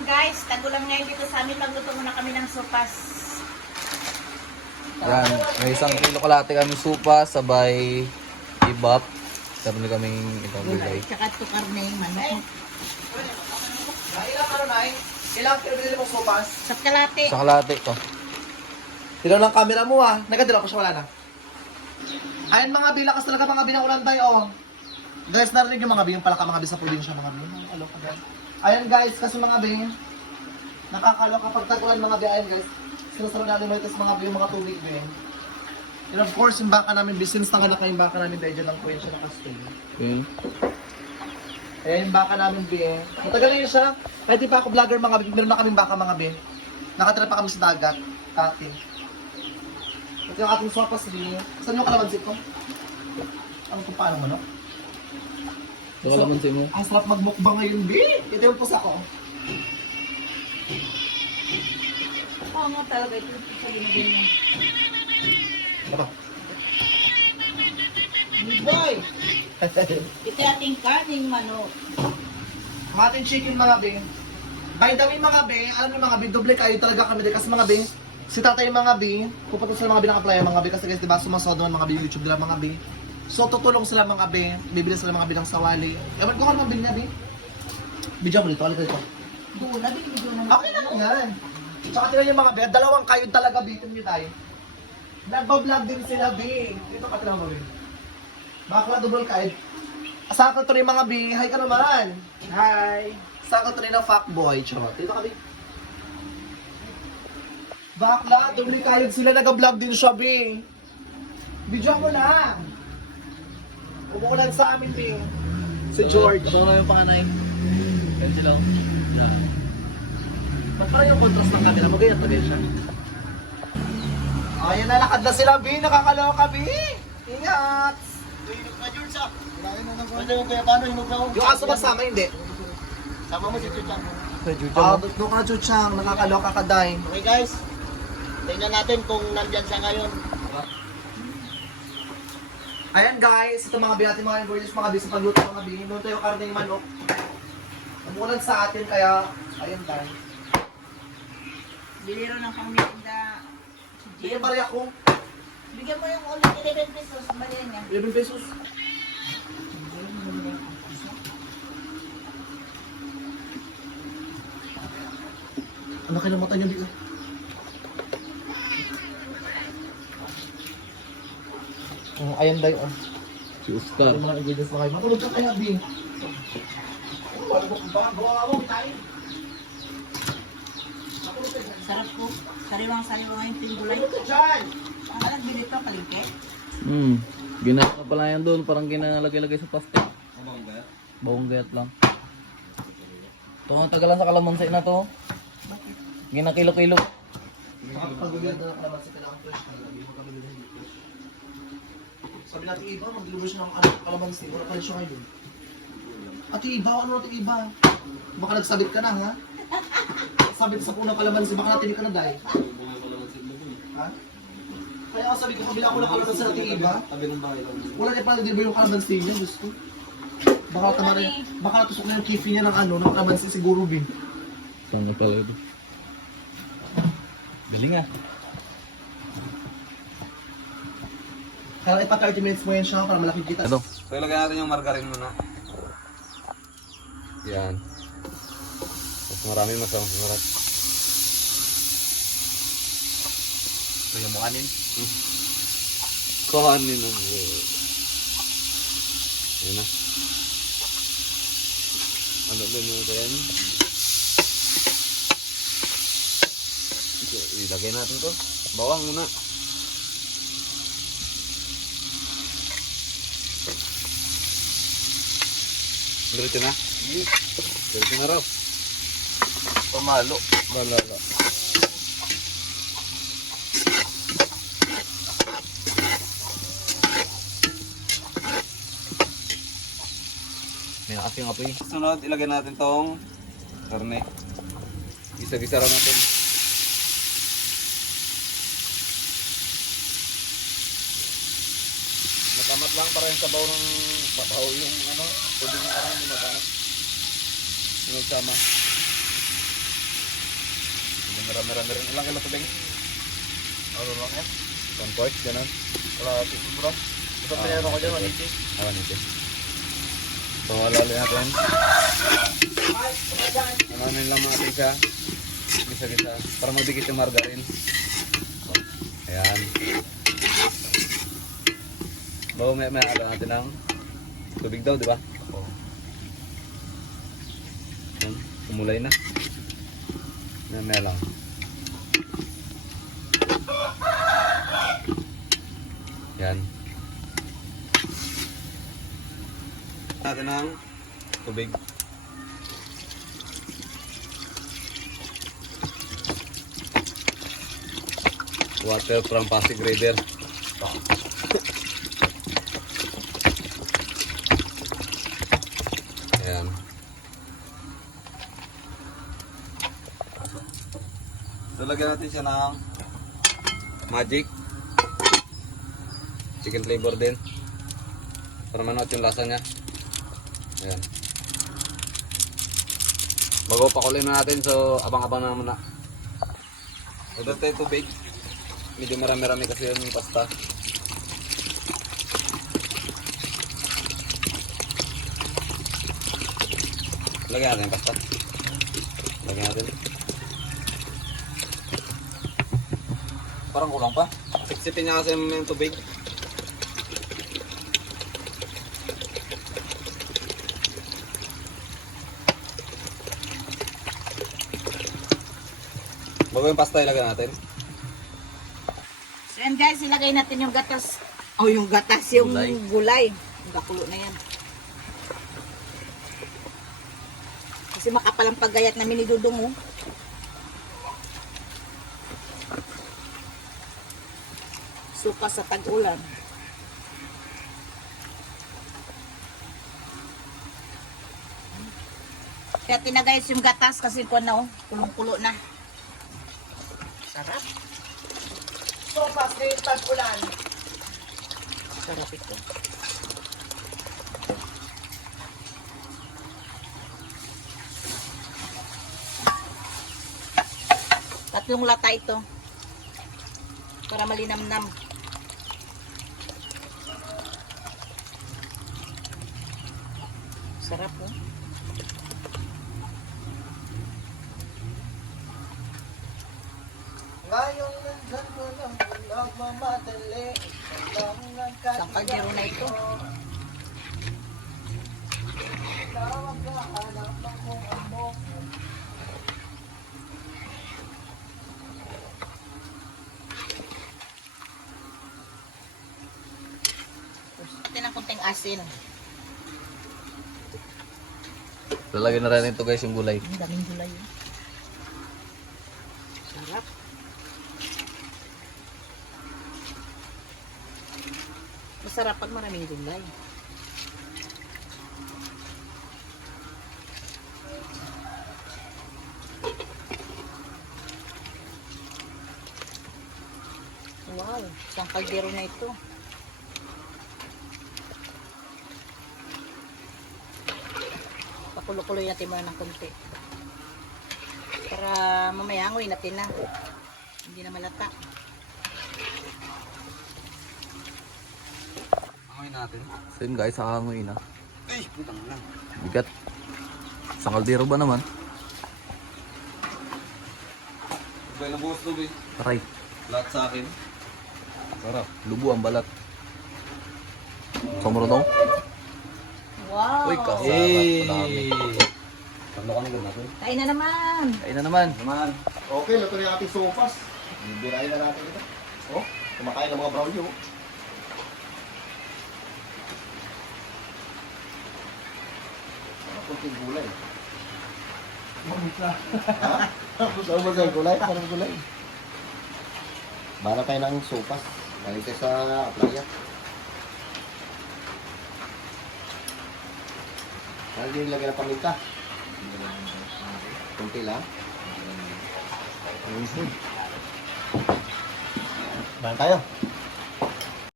Ayan guys, tagulang ngayon dito sa amin. Magluto muna kami ng sopas. Yan, may 1 kilo kalate kami supa, sabay ibap. Meron din kaming ibang gulay. Tsaka ito karne yung manok. Ilang kilo binili mong sopas? Sa kalate. Sa kalate to. Tinaw ng camera mo ah. Nagadala ko siya, wala na. Ayun mga bi, lakas talaga mga binaulan tayo oh. Guys, narinig yung mga bi, yung palaka mga bi sa probinsya mga bi. Nakakaloka guys. Ayun guys, kasi mga bi, nakakaloka kapag tag-ulan mga bi, ayun guys. Sinasaro natin mga itas mga bi, yung mga tubig bi. And of course, yung baka namin, since tanganak na yung baka namin dahil dyan lang po yun siya nakastay. Okay. Ayan yung baka namin bi. Matagal na yun siya. Kahit di pa ako vlogger mga bi, meron na kaming baka mga bi. Nakatira pa kami sa dagat. Atin. Ito yung ating sopas bi. Saan yung kalamansi ko? Ano kung paano mo no? Ito kalamansi mo. Ang sarap magmukbang ngayon bi. Ito yung pusa ko. Oo nga talaga. Ito sa ginagin Ito. Boy! Ito yung ating karning manok. Ang ating chicken mga bi. By the way mga bi, alam niyo mga bi, doble kayo talaga kami din. Kasi mga bi, si tatay mga bi, pupunta sila mga bi ng applyan mga bi. Kasi guys, diba sumasod naman mga bi yung YouTube nila mga bi. So tutulong sila mga bi, bibili sila mga bi ng sawali. Ewan ko kung mabili na bi. Bidyo mo dito, alika dito. Doon na din. Okay lang yan. Tsaka tira yung mga bi, dalawang kayo talaga bi, yun tayo. Nagbablog din sila bi. Dito ka tira mo bi. Bakla double kayo. Sakal to rin mga bi, hi ka naman. Hi. Sakal to rin ng fuckboy, charot. Dito ka bi. Bakla, double kayo sila, nag-vlog din siya bi. Bidyo mo lang. Umuulan sa amin bi. Si George. Ito na yung panganay. Yan sila. Yan. Ba't parang yung contrast ng camera mo? Ganyan to siya. Ayan, nalakad na sila, B. Nakakaloka, B. Ingat. Hinog na George ah. Pwede mo kaya paano hinog na ako? Yung aso magsama, hindi. Sama mo si Chuchang. Doon ka, Chuchang. Nakakaloka ka, Day. Okay guys, tingnan natin kung nandyan siya ngayon. Ayan, guys. Ito mga B natin, mga ingredients, mga B sa pagluto, mga B. Luto yung karneng manok. Umulan sa atin, kaya, ayan, Day. Biliro ng pangmitinda. Bigyan bari ako. Bigyan mo yung ulit 11 pesos. Balihan niya. 11 pesos. Ano kinamatan yung dito? Oh, ayan Day, oh. Si Oscar. Yung mga ingredients na kayo. Matulog ka kaya, B. Wala mo kung baka gawa mo, tayo. Sarap po. Sariwang-sariwang yung pinggulay. Matulog ka dyan! Ang nagbili pa, palengke. Ginagawa pala yan doon, parang ginalagay-lagay sa plastic. Bawang gayat lang. Ito ang tagalan sa kalamansi na to. Ginakilo-kilo. Pag-ulian na naman sa kailangan fresh na lagi. Magkabili na hindi fresh. Sabi natin iba, mag-deliver siya ng kalamansi. Wala pa rin siya ngayon. Ate iba, ano natin iba? Baka nagsabit ka na, ha? Sabit sa punang kalamansi, baka natin ka na, Day. Ha? Kaya ako sabi ko, kabila ko lang kalamansi sa natin iba. Wala niya pala deliver yung kalamansi niya, gusto. Baka natusok na yung kifi niya ng ano, ng kalamansi siguro, bin. Saan pala ito? Galing ah. Kaya ipa 30 minutes mo yan siya para malaking kita. Ito. So ilagay natin yung margarine muna. Yan. Mas marami mas masarap. Ito yung mukanin. Kahanin ang Ayan na. Ano ba nyo yan? Ilagay natin to. Bawang muna. Diretso na? Diretso na raw. Pamalo. Balala. May nakasing apoy. Sunod, ilagay natin tong karne. Gisa-gisa raw natin. Matamat lang para yung sabaw ng sabaw yung ano, pwede yung karne, magkano. Sunog sama. Marami-rami rin. Ilang kilo tubig? Ano lang yan? 1/4, ganun. Wala natin sobra. Basta pinero ko dyan, manitis. Awan ito. So, alali natin. Ano lang natin siya. Gisa-gisa. Para magdikit yung margarine. Ayan. Bago may alo natin ng tubig daw, di ba? Oo. Yan. Umulay na. May lang. Yan. Natin ng tubig. Water from Pasig River. Ayan. So, lagyan natin siya ng magic. Chicken flavor din. Para manot yung lasa niya. Ayan. Bago pakulin na natin, so abang-abang na muna. So, dito tayo tubig. Medyo marami-rami kasi yung pasta. Lagyan natin yung pasta. Lagyan natin. Parang kulang pa. Siksipin niya kasi yung tubig. Bago yung pasta ilagay natin. So yan guys, ilagay natin yung gatas. O yung gatas, yung gulay. Gakulo na yan. Kasi makapal ang paggayat namin ni Dudong. Oh. Suka sa tag-ulan. Kaya tinagayos yung gatas kasi kung ano, kulong-kulo na. Sarap. Sopas ngayon tag-ulan. Sarap ito. Tatlong lata ito. Para malinamnam. Sarap oh. Ngayong nandyan mo lang, walang mamadali. Isang kaldero na ito. Tawag ka, hanap ako ang mo. Natin ng kunting asin. Lalagyan na rin ito guys yung gulay. Ang daming gulay yun. Sarap. Masarap pag maraming gulay. Wow, isang kaldero na ito. Pakulo-kuloy natin muna ng konti. Para mamaya angoy natin na. Hindi na malata. Angoy natin. So yun guys, hakangoy na. Ay, putang lang. Bigat. Sa kaldero ba naman? Sabay na buhos tubig. Aray, Lahat sa akin. sarap. Lubo ang balat. Samuro daw? Wow! Uy, kasarap. Tanda ka na gano'n natin. Kain na naman! Kain na naman. Naman. Okay, luto na yung ating sopas. Bibirahin na natin ito. Oh, kumakain ng mga brown yun. Ano kunting gulay? Mamit na. Ha? Saan ba sa gulay? Parang gulay. Bala tayo ng sopas. Balik tayo sa playa. Ano din lagyan ng paminta? Kunti lang. Bala tayo.